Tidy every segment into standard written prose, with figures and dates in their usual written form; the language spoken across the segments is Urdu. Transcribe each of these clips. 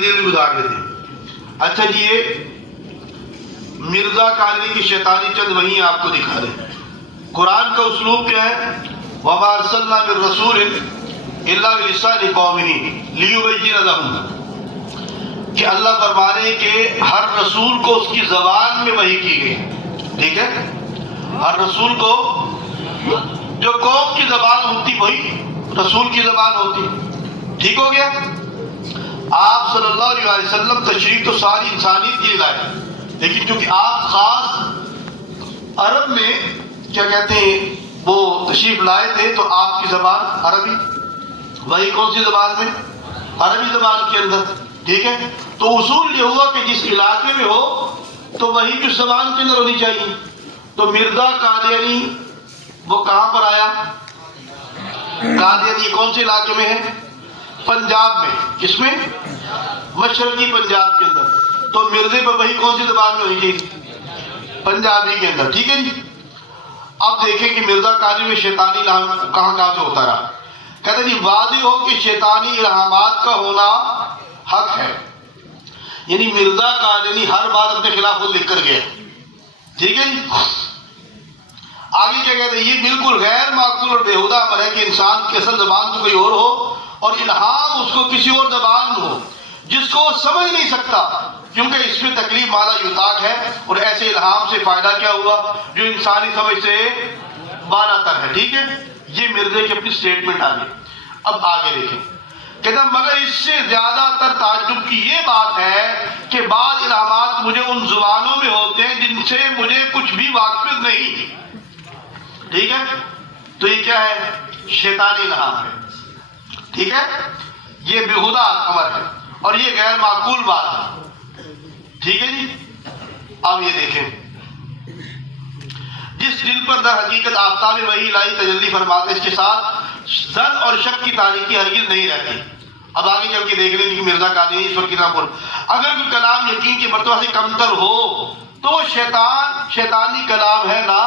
دل گزار دیتے. اچھا جی یہ مرزا قادری کی شیطانی چند وہیں آپ کو دکھا دیں. قرآن کا اسلوب کیا ہے؟ وَمَا أَرْسَلْنَا مِن رَّسُولٍ إِلَّا بِلِسَانِ قَوْمِهِ لِيُبَيِّنَ لَهُمْ کہ اللہ فرما رہے ہیں کہ ہر رسول کو اس کی زبان میں وحی کی گئی. ٹھیک ہے؟ ہر رسول کو جو قوم کی زبان ہوتی وہی رسول کی زبان ہوتی. ٹھیک ہو گیا؟ آپ صلی اللہ علیہ وسلم تشریف تو ساری انسانیت کی لائے، لیکن چونکہ آپ خاص عرب میں کیا کہتے ہیں وہ تشریف لائے تھے تو آپ کی زبان عربی. وہی کون سی زبان میں؟ عربی زبان کے اندر. ٹھیک ہے؟ تو اصول یہ ہوا کہ جس علاقے میں ہو تو وہی کس زبان کے اندر ہونی چاہیے. تو مرزا قادیانی وہ کہاں پر آیا؟ قادیانی کون سے علاقے میں ہے؟ پنجاب میں. کس میں؟ مشرقی پنجاب کے اندر. تو مرزے پر وہی کون سی زبان میں ہونی چاہیے؟ پنجابی کے اندر. ٹھیک ہے جی. اب دیکھیں کہ مرزا قادری میں شیطانی الہام کہاں سے ہوتا رہا. کہتے جی واضح ہو کہ شیطانی الہامات کا ہونا حق ہے. یعنی مرزا قادری ہر بات اپنے خلاف خود لکھ کر گیا. ٹھیک ہے جی. آگے کیا کہتے ہیں یہ بالکل غیر معقول اور بیہودہ عمل ہے کہ انسان کی اصل زبان تو کوئی اور ہو اور الہام اس کو کسی اور زبان میں ہو جس کو وہ سمجھ نہیں سکتا، کیونکہ اس میں تکلیف مالا یوتاق ہے. اور ایسے الہام سے فائدہ کیا ہوا جو انسانی سمجھ سے بالا تر ہے. ٹھیک ہے. یہ مرزے کی اپنی سٹیٹمنٹ آ گئی. اب آگے دیکھیں. کہتا مگر اس سے زیادہ تر تعجب کی یہ بات ہے کہ بعض الہامات مجھے ان زبانوں میں ہوتے ہیں جن سے مجھے کچھ بھی واقف نہیں. ٹھیک ہے. تو یہ کیا ہے؟ شیطانی الہام ہے. ٹھیک ہے. یہ بیہودہ امر ہے اور یہ غیر معقول بات ہے. ٹھیک ہے جی. اب یہ دیکھیں جس دل پر در حقیقت آفتاب وحی الہی تجلی فرماتے اس کے ساتھ زن اور شک کی تاریکی ہرگز نہیں رہتی. اب آگے چل کے دیکھ لیں کہ مرزا قادری اس وقت کتنا پر اگر کوئی کلام یقین کے مرتبہ سے کمتر ہو تو وہ شیطانی کلام ہے نہ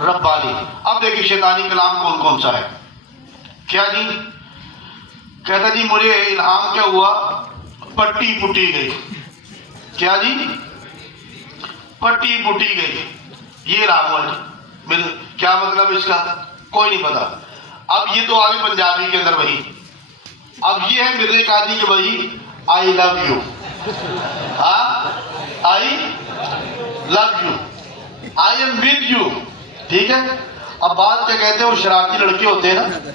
ربانی. اب دیکھیں شیطانی کلام کون کون سا ہے. کیا جی؟ کہتا جی مجھے الہام کیا ہوا؟ پٹی پٹی گئی. کیا جی؟ پٹی پٹی گئی. یہ الہام ہوا جی. کیا مطلب اس کا؟ کوئی نہیں پتا. اب یہ تو آگے پنجابی کے اندر وہی. اب یہ ہے مرزا قادری کی وہی I love you. I love you. I am with you. ٹھیک ہے. اب بات کیا کہتے ہیں وہ شرارتی لڑکے ہوتے ہیں نا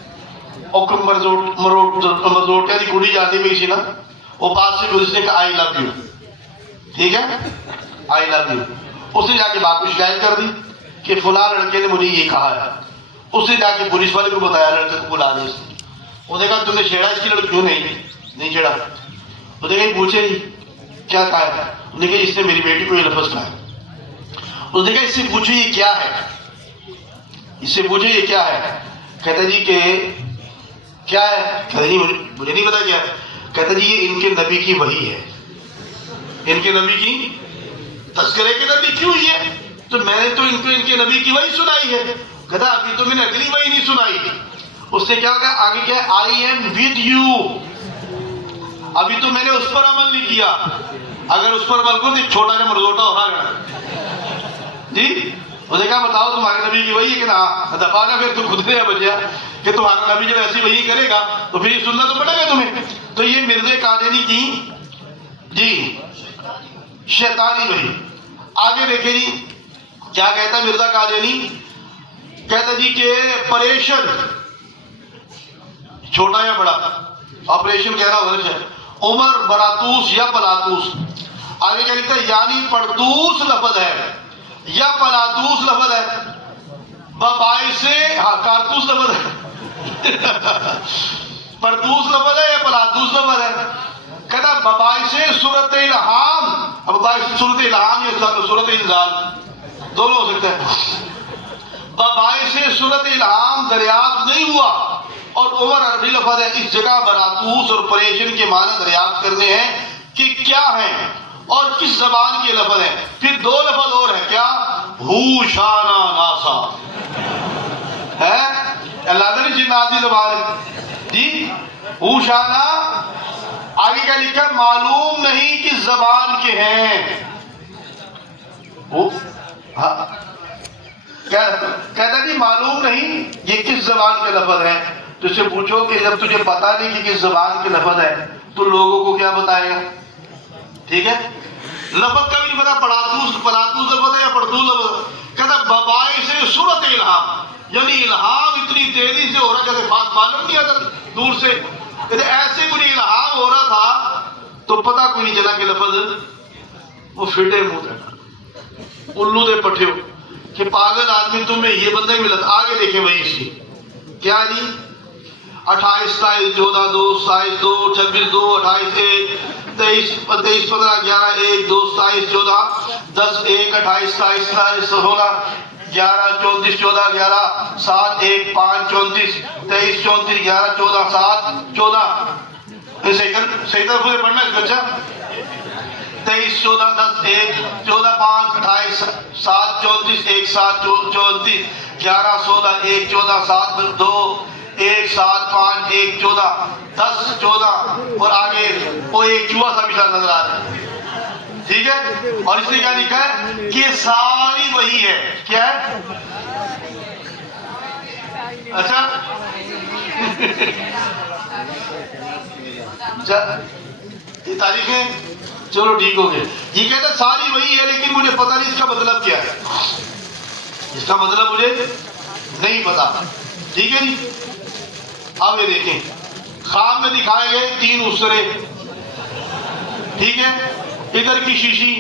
اور مروٹیا کی کڑی جاتی پی سی نا وہ پاس سے اس نے کہا آئی لو یو. ٹھیک ہے. آئی لو یو. اس نے جا کے باپ کو شکایت کر دی کہ فلاں لڑکے نے مجھے یہ کہا ہے. اس نے جا کے پولیس والے کو بتایا لڑکے کو بلا دے. اس نے کہا تم نے چھیڑا اس کی لڑکیوں نہیں چھیڑا. اس نے کہا پوچھے نہیں کیا کہا ہے. اس نے کہا اس نے میری بیٹی کو یہ لفظ کہا ہے. اس نے کہا اس سے پوچھو یہ کیا ہے. اس سے پوچھو یہ کیا ہے. کہتا جی کہ کیا ہے. کہتا جی مجھے نہیں پتا کیا ہے. کہتا جی یہ ان کے نبی کی وحی ہے. ان کے نبی کی تذکرے کے نبی کیوں ہوئی ہے؟ تو میں نے تو ان کے نبی کی وحی سنائی ہے. کہتا ابھی تو میں نے اگلی وحی نہیں سنائی. اس نے کیا کہا آگے کیا ہے آئی ایم ود یو. ابھی تو میں نے اس پر عمل نہیں کیا. اگر اس پر عمل کرو تو چھوٹا سا مرزوٹا ہو رہا جی. اس نے کہا بتاؤ تمہارے نبی کی وحی ہے کہ نا دفاع نہ پھر تو خود سے بچیا کہ تمہارا نبی جب ایسی وحی کرے گا تو پھر یہ سننا تو پڑے گا تمہیں. تو یہ مرزا قادری کی جی شیطانی وحی. آگے دیکھیں جی کیا کہتا ہے مرزا قادری. کہتا جی کہ پریشن چھوٹا یا بڑا آپریشن کہہ رہا ہوگا عمر براتوس یا پلاتوس. آگے کیا لکھتا ہے یعنی پردوس لفظ ہے یا پلاتوس لفظ ہے باعث کارتوس لفظ ہے پردوس لفظ ہے یا پلاتوس لفظ ہے. کہتا باعث صورت الہام. اب باعث صورت الہام یا صورت انزال دونوں ہو سکتا ہے. باعث صورت الہام دریافت نہیں ہوا اور عمر عربی لفظ ہے. اس جگہ براتوس اور پریشن کے معنی دریافت کرنے ہیں کہ کیا ہیں اور کس زبان کے لفظ ہیں. پھر دو لفظ اور ہیں کیا ہوشانہ ناسا ہے اللہ تعالی جناتی زبان ہے جی. ہوشانہ آگے کیا لکھا ہے؟ معلوم نہیں کس زبان کے ہیں. وہ کہتا ہے جی معلوم نہیں یہ کس زبان کے لفظ ہے. تو اس سے پوچھو کہ جب تجھے پتا نہیں کہ کس زبان کے لفظ ہے تو لوگوں کو کیا بتائے گا؟ ٹھیک ہے، لفظ کا بھی نہیں پتا، پلاتو لفظ ہے یا پڑتو لفظ. کہتا باعث صورت الہام، یعنی الہام اتنی تیزی سے ہو رہا جیسے پاس معلوم نہیں اگر دور سے. کہتے ایسے مجھے الہام ہو رہا تھا تو پتا کوئی نہیں چلا کہ لفظ وہ فٹے منہ تھا، الو دے پٹھے ہو کہ پاگل آدمی تمہیں یہ بندہ ہی ملا تھا. آگے دیکھیں وہی اس کی کیا جی 28 27 14 2 27 2 26 2 28 1 23 23 15 11 1 2 27 14 10 1 28 27 16 11 34 14 11 7 1 5 34 23 34 11 14 7 14. صحیح طرف سے پڑھنا ہے بچہ. 23 14 10 1 14 5 28 7 34 1 7 34 11 16 1 14 7 2 1 7 5 1 14 10 14 اور آگے وہ ایک چوہا سا مثال نظر آ رہا ہے. ٹھیک ہے، اور اس نے کیا لکھا ہے کہ ساری وہی ہے. کیا ہے؟ اچھا یہ تاریخیں چلو ٹھیک ہو گئے. یہ کہتا ہے ساری وہی ہے لیکن مجھے پتہ نہیں اس کا مطلب کیا ہے. اس کا مطلب مجھے نہیں پتا. ٹھیک ہے جی. اب یہ دیکھیں خواب میں دکھائے گئے 3 اسرے. ٹھیک ہے، ادھر کی شیشی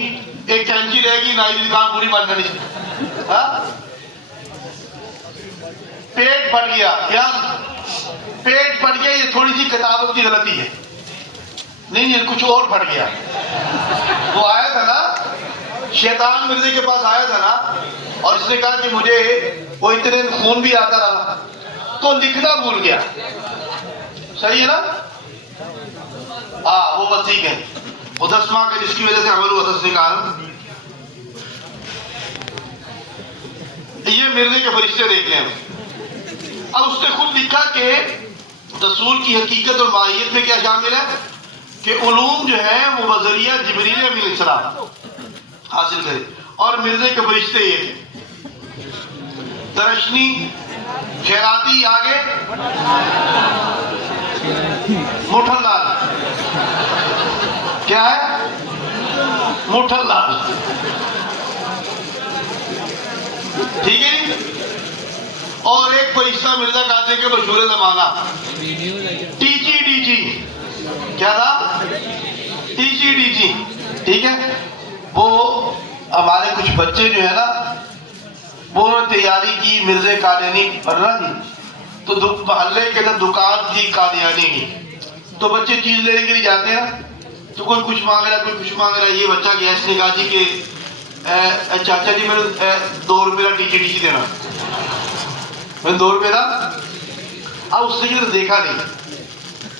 ایک کینچی رہے گی، نائی کی دکان پوری بن جانی. پیٹ پھٹ گیا. کیا پیٹ پھٹ گیا؟ یہ تھوڑی سی کتابت کی غلطی ہے. نہیں کچھ اور پھٹ گیا. وہ آیا تھا نا شیطان مرزا کے پاس آیا تھا نا، اور اس نے کہا کہ مجھے وہ اتنے خون بھی آتا رہا تو لکھنا بھول گیا. صحیح ہے نا؟ وہ بس ٹھیک ہے. وہ 10 ماہ کے جس کی وجہ سے عمل ہوا تھا اس نے کہا یہ مرزا کے فرشتے دیکھ لیں. اب اس نے خود لکھا کہ رسول کی حقیقت اور ماہیت میں کیا شامل ہے کہ علوم جو ہے وہ بذریعہ جبریل علیہ السلام حاصل کرے. اور مرزا کے فرشتے یہ تھے درشنی خیراتی، آگے موٹھن لال. کیا ہے؟ موٹھن لال. ٹھیک ہے جی. اور ایک فرشتہ مرزا قادری کے مشہور زمانہ ٹی جی. کیا تھا؟ T G. ٹھیک ہے، وہ ہمارے کچھ بچے جو ہے نا وہ تیاری کی مرزا قادیانی پڑھنا تھی تو محلے کے اندر دکان تھی قادیانی کی. تو بچے چیز لینے کے لیے جاتے ہیں تو کوئی کچھ مانگ رہا ہے کوئی کچھ مانگ رہا ہے. یہ بچہ گیا، اس نے کہا جی کہ چاچا جی میرے 2 روپے کا ٹی جی دینا. میں 2 روپے کا. اب اس نے دیکھا نہیں.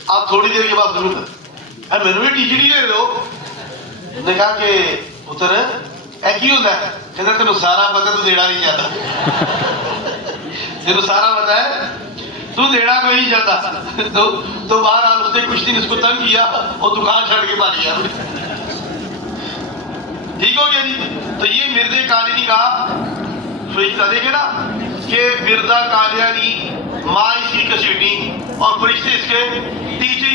آپ تھوڑی دیر کے بعد ضرور میں نے بھی ٹی جی لے لو. نے کہا کہ پتر کی ہوتا ہے؟ کہتا تینوں سارا پتا تو دیڑا نہیں جاتا. تینوں سارا پتا ہے تو دیڑا کو ہی جاتا. تو بہرحال اس نے کچھ دن اس کو تنگ کیا اور دکان چھڑ کے پا لیا. ٹھیک ہو گیا جی. تو یہ مرزا قادیانی کا فرشتہ دیکھے نا کہ مرزا قادیانی ماں اس کی کسیٹی اور فرشتے اس کے ٹی جی.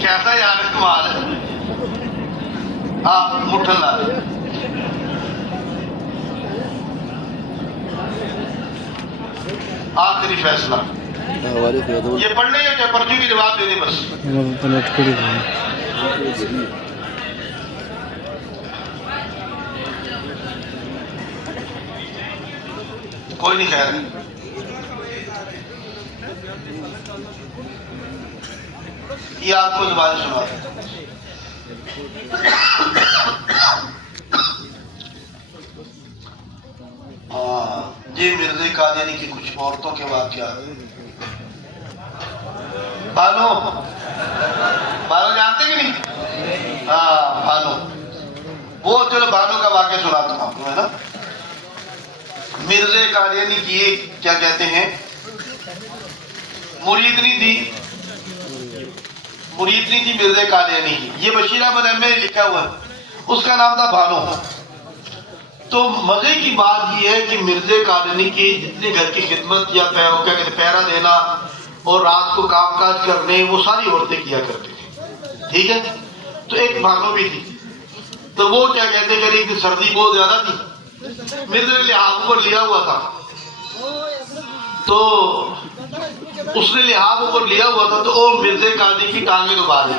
کیسا یار کمال ہے. مٹھن لال. آخری فیصلہ یہ پڑھنے یا پرچی کی جواب دینے بس. کوئی نہیں خیر. یہ آپ کو زبان سنا یہ مرزا قادیانی کی کچھ عورتوں کے واقعہ. بانو جانتے کہ نہیں؟ بانو. وہ چلو بانو کا واقعہ سناتا ہوں آپ کو ہے نا. مرزا قادیانی کی کیا کہتے ہیں مریدنی تھی. مرید نہیں تھی مرزا قادیانی کی. یہ بشیر احمد احمد نے لکھا ہوا ہے, اس کا نام تھا بانو. تو مزے کی بات یہ ہے کہ مرزا قادیانی کی جتنے گھر کی خدمت یا پہرا دینا اور رات کو کام کاج کرنے, وہ ساری عورتیں کیا کرتی تھی. ٹھیک ہے. تو ایک بانو بھی تھی. تو وہ کیا کہتے ہیں کہ ایک دن سردی بہت زیادہ تھی, مرزا نے لحاظ پر لیا ہوا تھا, تو اس نے لحاظ اوپر لیا ہوا تھا, تو وہ مرزا قادری کی ٹانگیں دبا دی.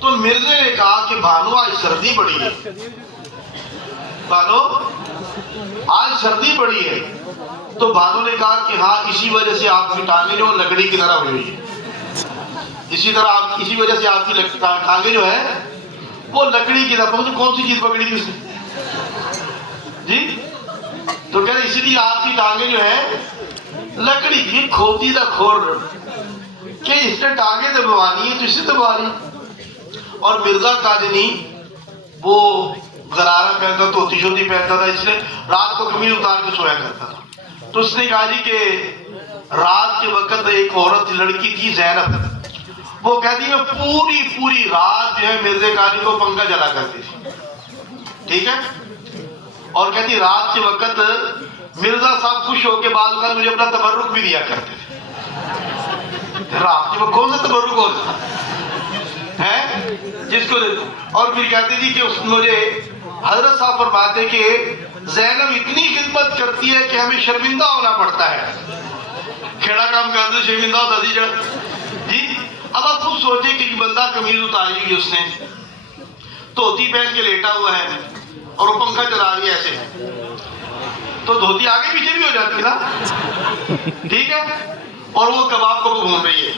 تو مرزا نے کہا کہ بانو آج سردی بڑی ہے, بانو آج سردی بڑی ہے. تو بانو نے کہا کہ ہاں اسی وجہ سے آپ کی ٹانگیں جو لکڑی کی طرح ہوئی ہے, اسی وجہ سے آپ کی ٹانگیں جو ہے وہ لکڑی کی طرح. کون سی چیز پکڑی تھی اس نے جی؟ تو کہہ رہے اسی لیے آپ کی ٹانگیں جو ہے لکڑی کی کھوتی نہ کھور, کہ اس نے ٹانگیں دبوانی ہے تو اسے دبوانی. اور مرزا قادیانی وہ غرارہ پہنتا, دھوتی شوتی پہنتا تھا, اس نے رات کو قمیض اتار کے سویا کرتا تھا. تو اس نے کہا جی کہ رات کے وقت ایک عورت لڑکی تھی زینب, وہ کہتی ہے پوری رات جو ہے مرزا قادری کو پنکھا جلا کرتی تھی. ٹھیک ہے. اور کہتی رات کے وقت مرزا صاحب خوش ہو کے بعد اوقات مجھے اپنا تبرک بھی دیا کرتے تھے. رات کے وقت کون سا تبرک ہوتا ہے جس کو. اور پھر کہتی تھی کہ اس مجھے حضرت صاحب فرماتے کہ زینب اتنی خدمت کرتی ہے کہ ہمیں شرمندہ ہونا پڑتا ہے. کھیڑا کام کرتے شرمندہ ہوتا تھی جی. اب آپ خود سوچیں کہ بندہ قمیض اتاری ہوئی اس نے, دھوتی پہن کے لیٹا ہوا ہے اور وہ پنکھا چلا رہی ہے ایسے, تو دھوتی آگے پیچھے بھی ہو جاتی نا. ٹھیک ہے. اور وہ کباب کو گھوم رہی ہے.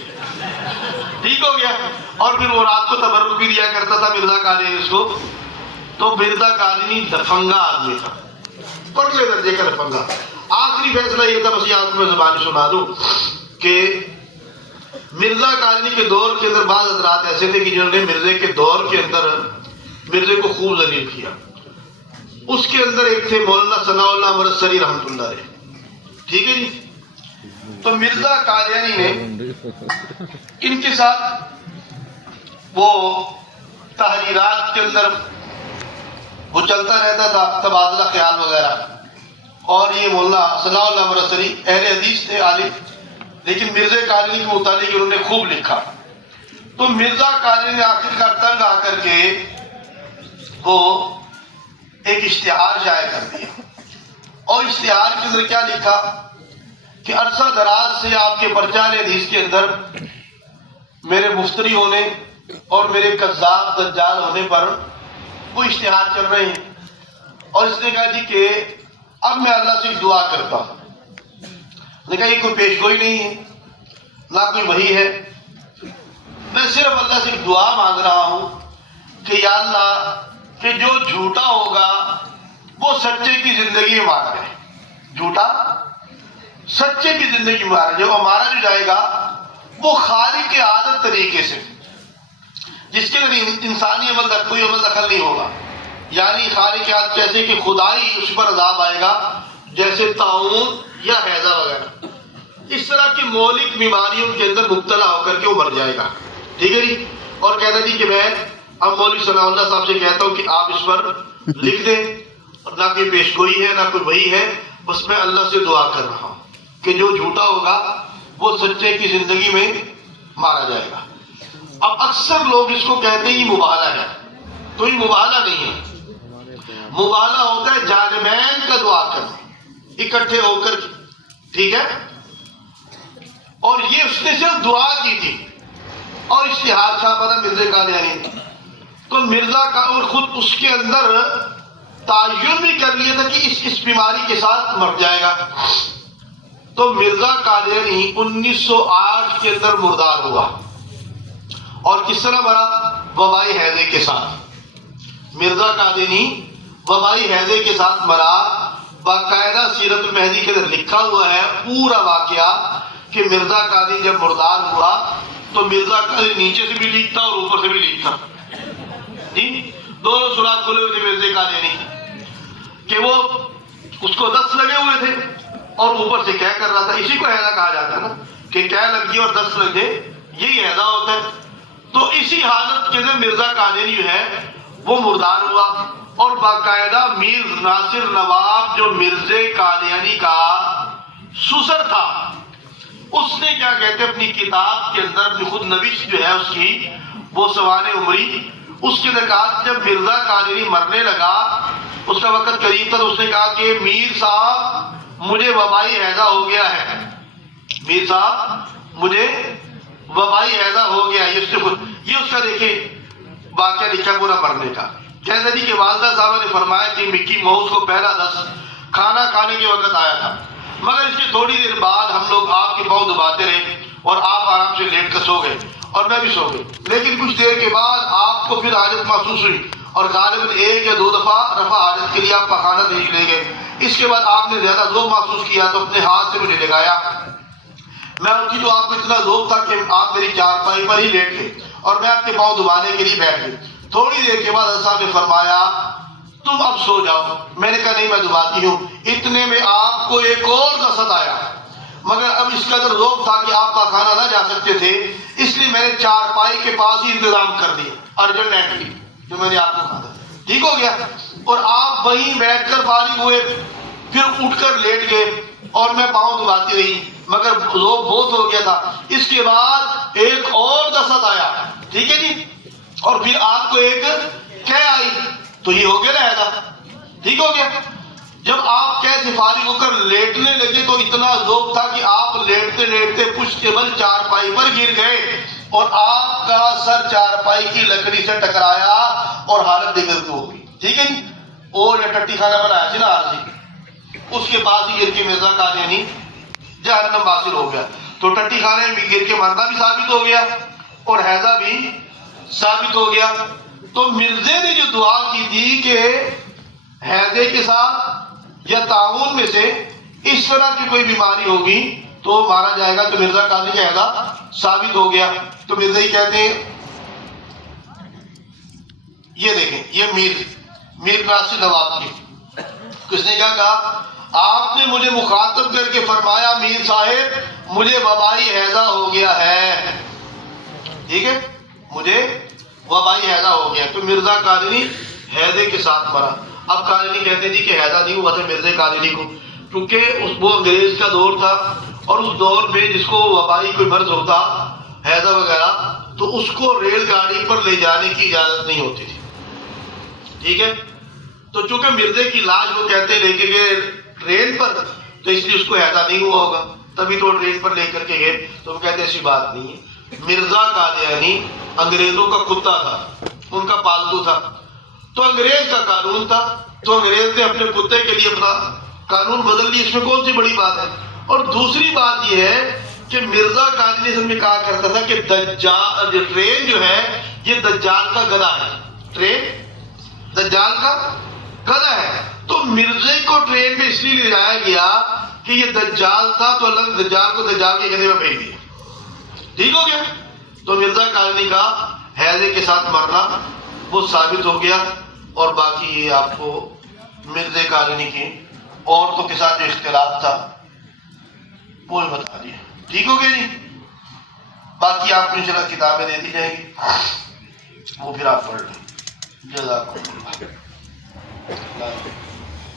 ٹھیک ہو گیا. اور پھر وہ رات کو تبرک بھی دیا کرتا تھا مرزا قادری اس کو. تو مرزا قادری دفنگا آدمی تھا, پرلے درجے کا دفنگا. آخری فیصلہ یہ تھا, بس یہ آپ کو میں زبانی سنا دوں کہ مرزا قادری کے دور کے اندر بعض حضرات ایسے تھے کہ جنہوں نے مرزا کے دور کے اندر مرزا کو خوب ذلیل کیا. اس کے اندر ایک تھے مولانا ثناء اللہ مرسری رحمۃ اللہ علیہ. ٹھیک ہے جی. تو مرزا قادیانی نے ان کے ساتھ وہ تحریرات کے اندر وہ چلتا رہتا تھا, تبادلہ خیال وغیرہ. اور یہ مولانا ثناء اللہ مرسری اہل حدیث تھے, عالم, لیکن مرزا قادیانی کے متعلق انہوں نے خوب لکھا. تو مرزا قادیانی نے آخر کار تنگ آ کر کے وہ ایک اشتہار شائع کر دیا. اور اشتہار کے اندر کیا لکھا کہ عرصہ دراز سے آپ کے پرچان حدیث کے اندر میرے مفتری ہونے اور میرے کذاب دجال ہونے پر وہ اشتہار چل رہے ہیں. اور اس نے کہا جی کہ اب میں اللہ سے دعا کرتا ہوں. نے کہا یہ کوئی پیش گوئی نہیں ہے, نہ کوئی وحی ہے, میں صرف اللہ سے دعا مانگ رہا ہوں کہ یا اللہ کہ جو جھوٹا ہوگا وہ سچے کی زندگی میں مارا جائے, جھوٹا سچے کی زندگی میں مارا جائے. اور مارا جو جائے گا وہ خالق عادت طریقے سے, جس کے اندر انسانی عمل کا کوئی عمل دخل نہیں ہوگا. یعنی خالق عادت جیسے کہ خدائی اس پر عذاب آئے گا, جیسے طاعون یا ہیضہ وغیرہ, اس طرح کی مولک بیماریوں کے اندر مبتلا ہو کر کے وہ مر جائے گا. ٹھیک ہے جی. اور کہتا جی کہ میں اب مولوی ثناء اللہ صاحب سے کہتا ہوں کہ آپ اس پر لکھ دیں, نہ کوئی پیش گوئی ہے نہ کوئی وحی ہے, بس میں اللہ سے دعا کر رہا ہوں کہ جو جھوٹا ہوگا وہ سچے کی زندگی میں مارا جائے گا. اب اکثر لوگ اس کو کہتے ہی مبالغہ ہے, تو یہ مبالغہ نہیں ہے. مبالغہ ہوتا ہے جانبین کا دعا کرنا اکٹھے ہو کر. ٹھیک ہے. اور یہ اس نے صرف دعا کی تھی اور اشتہار چھاپا تھا مرزا قادیانی. تو مرزا کا اور خود اس کے اندر تعین بھی کر لیا تھا کہ اس بیماری کے ساتھ مر جائے گا. تو مرزا قادیانی 1908 کے اندر مردار ہوا. اور کس طرح مرا؟ وبائی ہیضے کے ساتھ. مرزا قادیانی وبائی ہیضے کے ساتھ مرا. باقاعدہ سیرت المہدی کے اندر لکھا ہوا ہے پورا واقعہ کہ مرزا قادری جب مردار ہوا تو مرزا قادری نیچے سے بھی لیٹتا اور اوپر سے بھی لیٹتا. جی دونوں سوراخ کھلے ہوئے تھے مرزا قادری کہ وہ اس کو دست لگے ہوئے تھے اور اوپر سے کہہ کر رہا تھا. اسی کو ہیضہ کہا جاتا ہے نا, کہ کہہ لگ گئی اور دست لگ گئے, یہی ہیضہ ہوتا ہے. تو اسی حالت کے اندر مرزا قادیانی جو ہے وہ مردار ہوا، اور باقاعدہ میر ناصر نواب جو مرزا قادیانی کا سسر تھا، اس نے کیا کہتے ہیں اپنی کتاب کے اندر اپنی خود نویس جو ہے اس کی وہ سوانح عمری، اس کے اندر کہا جب مرزا قادیانی مرنے لگا، اس کا وقت قریب تھا، تو اس نے کہا کہ میر صاحب مجھے وبائی ہیضہ ہو گیا ہے، میر صاحب مجھے وبائی ہیضہ ہو گیا ہے۔ یہ اس کا دیکھیں واقعہ لکھا پورا مرنے کا۔ کہتے جی کہ والدہ صاحبہ نے فرمایا کہ مکی موز کو پہلا دس کھانا کھانے کے وقت آیا تھا، مگر اس کے تھوڑی دیر بعد ہم لوگ آپ کے پاؤں دباتے رہے اور آپ آرام سے لیٹ کر سو گئے اور میں بھی سو گئی، لیکن کچھ دیر کے بعد آپ کو پھر حاجت محسوس ہوئی اور غالباً 1 یا 2 دفعہ رفع حاجت کے لیے آپ پخانہ نہیں لے گئے۔ اس کے بعد آپ نے زیادہ ذوق محسوس کیا تو اپنے ہاتھ سے مجھے لگایا، میں اٹھی تو آپ کو اتنا ذوق تھا کہ آپ میری چارپائی پر ہی لیٹ گئے اور میں آپ کے پاؤں دبانے کے لیے بیٹھ گئی۔ تھوڑی دیر کے بعد حضرت صاحب نے فرمایا تم اب سو جاؤ، میں نے کہا نہیں میں دباتی ہوں۔ اتنے میں آپ کو ایک اور دست آیا، مگر اب اس قدر ذوق تھا کہ آپ پاخانہ نہ جا سکتے تھے، اس لیے میں نے چارپائی کے پاس ہی انتظام کر دیا ارجنٹلی، جو میں نے آپ کو کہا تھا ٹھیک ہو گیا، اور آپ وہیں بیٹھ کر فارغ ہوئے، پھر اٹھ کر لیٹ گئے اور میں پاؤں دباتی رہی، مگر ذوق بہت ہو گیا تھا۔ اس کے بعد ایک اور دست آیا، ٹھیک ہے جی، اور پھر آپ کو ایک کہہ آئی، تو یہ ہو گیا نا ایسا، ٹھیک ہو گیا۔ جب آپ کیسے فارغ ہو کر لیٹنے لگے تو اتنا ذوق تھا کہ آپ لیٹتے لیٹتے پشت کے بل چارپائی پر گر گئے اور آپ کا سر چارپائی کی لکڑی سے ٹکرایا اور حالت دیگر کو ہو گئی، ٹھیک ہے جی۔ اور یہ ٹٹی خانہ بنایا سی نا عارضی، اس کے پاس ہی گر کے مرزا قادیانی جہنم واصل ہو گیا، تو ٹٹی خانے میں گر کے مرنا بھی ثابت ہو گیا اور حیضہ بھی ثابت ہو گیا۔ تو مرزے نے جو دعا کی تھی کہ حیضے کے ساتھ یا طاعون میں سے اس طرح کی کوئی بیماری ہوگی تو مارا جائے گا، تو مرزا قادری کا حیضہ ثابت ہو گیا۔ تو مرزا ہی کہتے ہیں، یہ دیکھیں یہ میر ناصر نواب کی، کس نے کیا کہا؟ آپ نے مجھے مخاطب کر کے فرمایا میر صاحب مجھے وبائی حیضہ ہو گیا ہے، ٹھیک ہے، مجھے وبائی حیضہ ہو گیا۔ تو مرزا قادری حیضے کے ساتھ مرا۔ اب قادری کہتے ہیں جی کہ حیضہ نہیں ہوا تھا مرزا قادری کو، کیونکہ وہ انگریز کا دور تھا، اور اس دور میں جس کو وبائی کوئی مرض ہوتا حیضہ وغیرہ تو اس کو ریل گاڑی پر لے جانے کی اجازت نہیں ہوتی تھی، ٹھیک ہے۔ تو چونکہ مرزے کی لاش وہ کہتے لے کے گئے ٹرین پر، تو اس لیے اس کو حیضہ نہیں ہوا ہوگا، تبھی تو ٹرین پر لے کر کے گئے، تو وہ کہتے ایسی بات نہیں ہے۔ مرزا قادیانی انگریزوں کا کتا تھا، ان کا پالتو تھا، تو انگریز کا قانون تھا، تو انگریز نے اپنے کتے کے لیے اپنا قانون بدل لی، اس میں کون سی بڑی بات ہے۔ اور دوسری بات یہ ہے کہ مرزا قادری اصل میں کہا کرتا تھا کہ دجال ٹرین جو ہے یہ دجال کا گدھا ہے، ٹرین دجال کا گدھا ہے۔ تو مرزے کو ٹرین میں اس لیے لے جایا گیا کہ یہ دجال تھا، تو اللہ نے دجال کو دجال کے گدھے میں بھیج دیا، ٹھیک ہو گیا۔ تو مرزا قادری کا حیضے کے ساتھ مرنا وہ ثابت ہو گیا، اور باقی یہ آپ کو مرزا قادری کی عورتوں کے ساتھ جو اختلاط تھا وہ بتا دیا، ٹھیک ہو گیا جی۔ باقی آپ کو انشاءاللہ کتابیں دے دی جائیں گی، وہ پھر آپ پڑھ لیں۔ جزاک اللہ۔